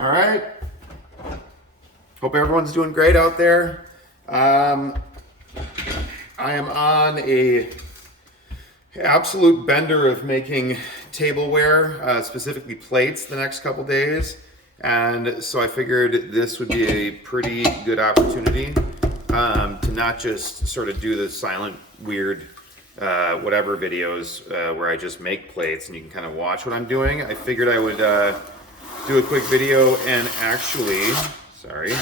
All right. Hope everyone's doing great out there. I am on a absolute bender of making tableware, specifically plates, the next couple days. And so I figured this would be a pretty good opportunity to not just sort of do the silent, weird, whatever videos where I just make plates and you can kind of watch what I'm doing. I figured I would do a quick video and actually, sorry,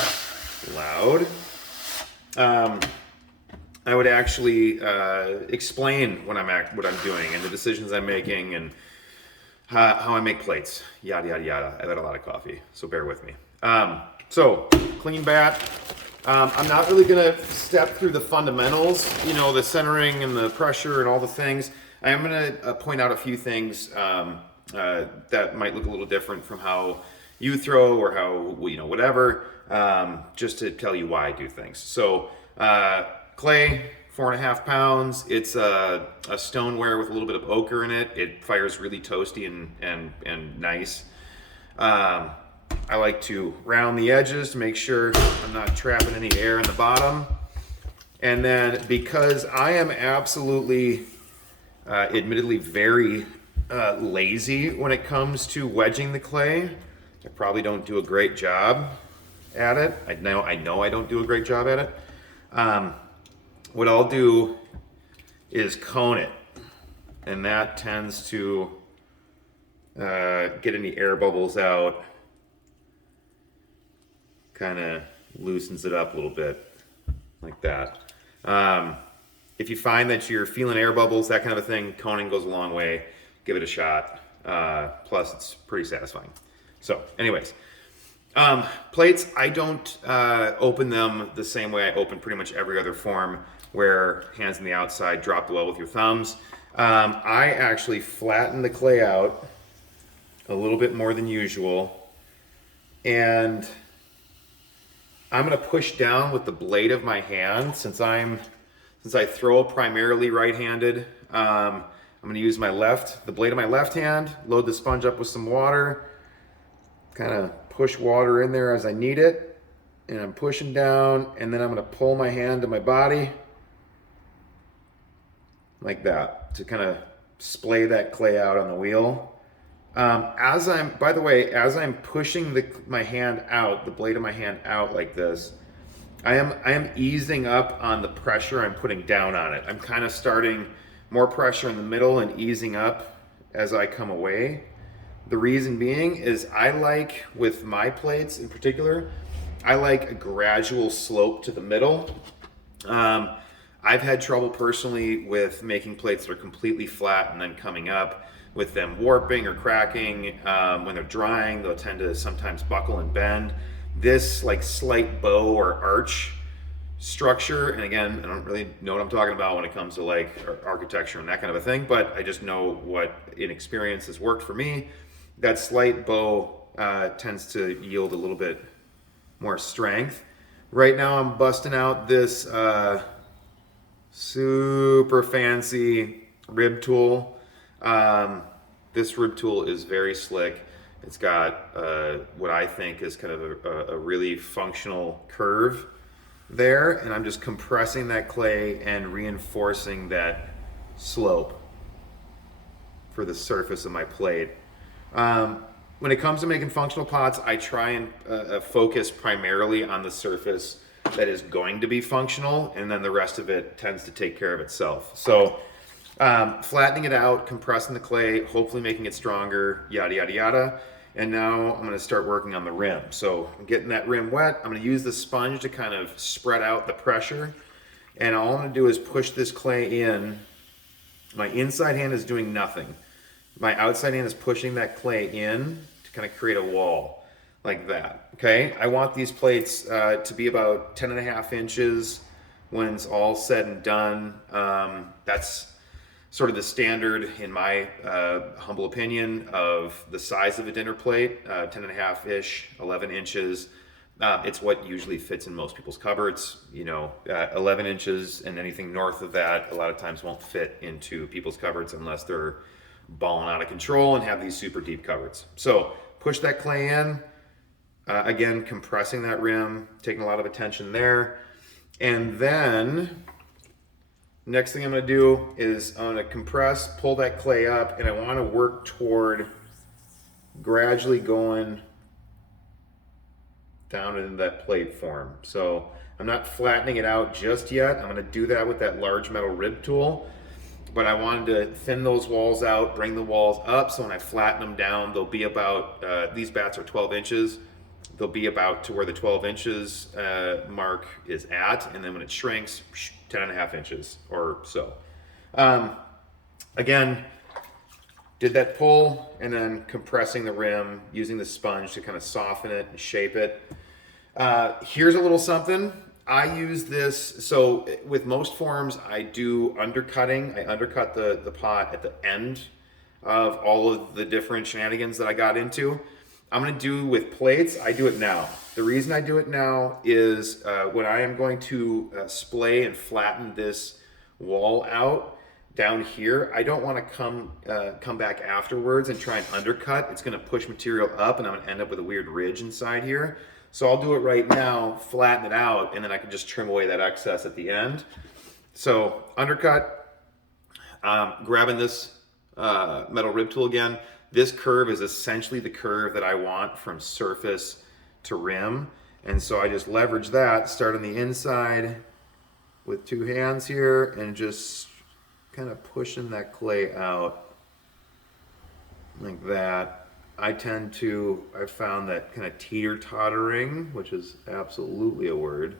loud. I would actually explain what I'm doing and the decisions I'm making and how I make plates, yada yada yada. I've had a lot of coffee, so bear with me. So clean bat. I'm not really gonna step through the fundamentals, you know, the centering and the pressure and all the things. I am gonna point out a few things that might look a little different from how you throw or how, you know, whatever, just to tell you why I do things. So clay, 4.5 pounds. It's a stoneware with a little bit of ochre in it. It fires really toasty and nice. I like to round the edges to make sure I'm not trapping any air in the bottom. And then because I am absolutely, admittedly very lazy when it comes to wedging the clay, I probably don't do a great job at it. I know I don't do a great job at it. What I'll do is cone it, and that tends to get any air bubbles out, kind of loosens it up a little bit, like that. If you find that you're feeling air bubbles, that kind of a thing, coning goes a long way. Give it a shot. Plus, it's pretty satisfying. So, anyways. Plates, I don't open them the same way I open pretty much every other form, where hands on the outside, drop the well with your thumbs. I actually flatten the clay out a little bit more than usual, and I'm gonna push down with the blade of my hand. Since I throw primarily right-handed, I'm gonna use the blade of my left hand, load the sponge up with some water, kind of push water in there as I need it, and I'm pushing down, and then I'm gonna pull my hand to my body like that to kind of splay that clay out on the wheel. As I'm pushing my hand out, the blade of my hand out like this, I am easing up on the pressure I'm putting down on it. I'm kind of starting more pressure in the middle and easing up as I come away. The reason being is I like, with my plates in particular, I like a gradual slope to the middle. I've had trouble personally with making plates that are completely flat and then coming up, with them warping or cracking. When they're drying, they'll tend to sometimes buckle and bend. This like slight bow or arch structure, and again, I don't really know what I'm talking about when it comes to like architecture and that kind of a thing, but I just know what in experience has worked for me. That slight bow tends to yield a little bit more strength. Right now I'm busting out this super fancy rib tool. This rib tool is very slick. It's got what I think is kind of a really functional curve there, and I'm just compressing that clay and reinforcing that slope for the surface of my plate. When it comes to making functional pots, I try and focus primarily on the surface that is going to be functional, and then the rest of it tends to take care of itself. So flattening it out, compressing the clay, hopefully making it stronger, yada yada yada. And now I'm gonna start working on the rim. So I'm getting that rim wet. I'm gonna use the sponge to kind of spread out the pressure, and all I'm gonna do is push this clay in. My inside hand is doing nothing. My outside hand is pushing that clay in to kind of create a wall like that, okay? I want these plates to be about 10.5 inches when it's all said and done. That's sort of the standard, in my humble opinion, of the size of a dinner plate, 10.5-ish, 11 inches. It's what usually fits in most people's cupboards. You know, 11 inches and anything north of that a lot of times won't fit into people's cupboards unless they're balling out of control and have these super deep cupboards. So push that clay in, Again, compressing that rim, taking a lot of attention there. And then next thing I'm going to do is I'm going to compress, pull that clay up, and I want to work toward gradually going down into that plate form. So I'm not flattening it out just yet. I'm going to do that with that large metal rib tool, but I wanted to thin those walls out, bring the walls up, so when I flatten them down, they'll be about, these bats are 12 inches. They'll be about to where the 12 inches mark is at, and then when it shrinks, 10 and a half inches or so. Again, did that pull and then compressing the rim, using the sponge to kind of soften it and shape it. Here's a little something. I use this, so with most forms, I do undercutting. I undercut the pot at the end of all of the different shenanigans that I got into. I'm going to do with plates, I do it now. The reason I do it now is when I am going to splay and flatten this wall out down here, I don't want to come back afterwards and try and undercut. It's going to push material up and I'm going to end up with a weird ridge inside here. So I'll do it right now, flatten it out, and then I can just trim away that excess at the end. So undercut, grabbing this metal rib tool again. This curve is essentially the curve that I want from surface to rim. And so I just leverage that, start on the inside with two hands here and just kind of pushing that clay out like that. I found that kind of teeter-tottering, which is absolutely a word,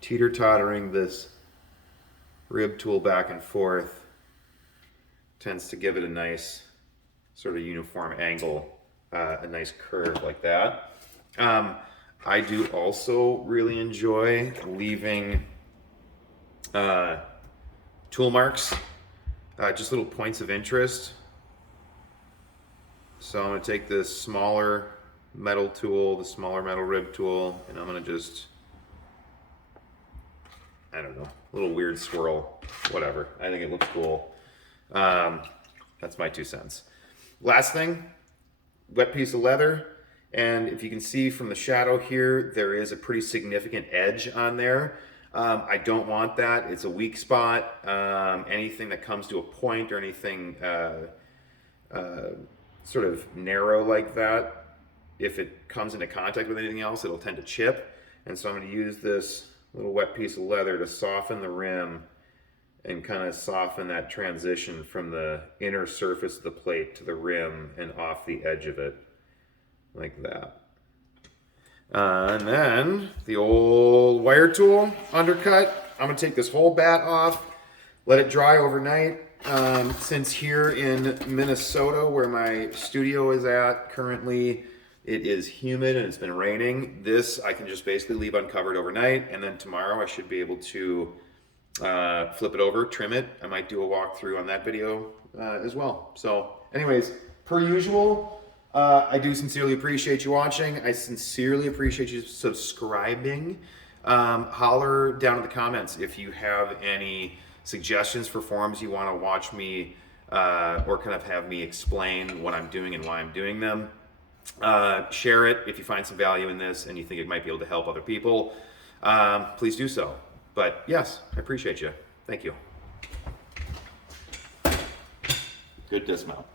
teeter-tottering this rib tool back and forth tends to give it a nice sort of uniform angle, a nice curve like that. I do also really enjoy leaving tool marks, just little points of interest. So I'm going to take this smaller metal tool, the smaller metal rib tool, and I'm going to just, I don't know, a little weird swirl, whatever. I think it looks cool. That's my 2 cents. Last thing, wet piece of leather. And if you can see from the shadow here, there is a pretty significant edge on there. I don't want that. It's a weak spot. Anything that comes to a point or anything sort of narrow like that, if it comes into contact with anything else, it'll tend to chip. And so I'm going to use this little wet piece of leather to soften the rim and kind of soften that transition from the inner surface of the plate to the rim and off the edge of it, like that. And then the old wire tool, undercut. I'm going to take this whole bat off, let it dry overnight. Since here in Minnesota, where my studio is at currently, it is humid and it's been raining, this I can just basically leave uncovered overnight, and then tomorrow I should be able to flip it over, trim it. I might do a walkthrough on that video as well. So anyways, per usual, I do sincerely appreciate you watching. I sincerely appreciate you subscribing. Holler down in the comments if you have any suggestions for forms you want to watch me or kind of have me explain what I'm doing and why I'm doing them. Share it if you find some value in this and you think it might be able to help other people. Please do so. But yes, I appreciate you. Thank you. Good dismount.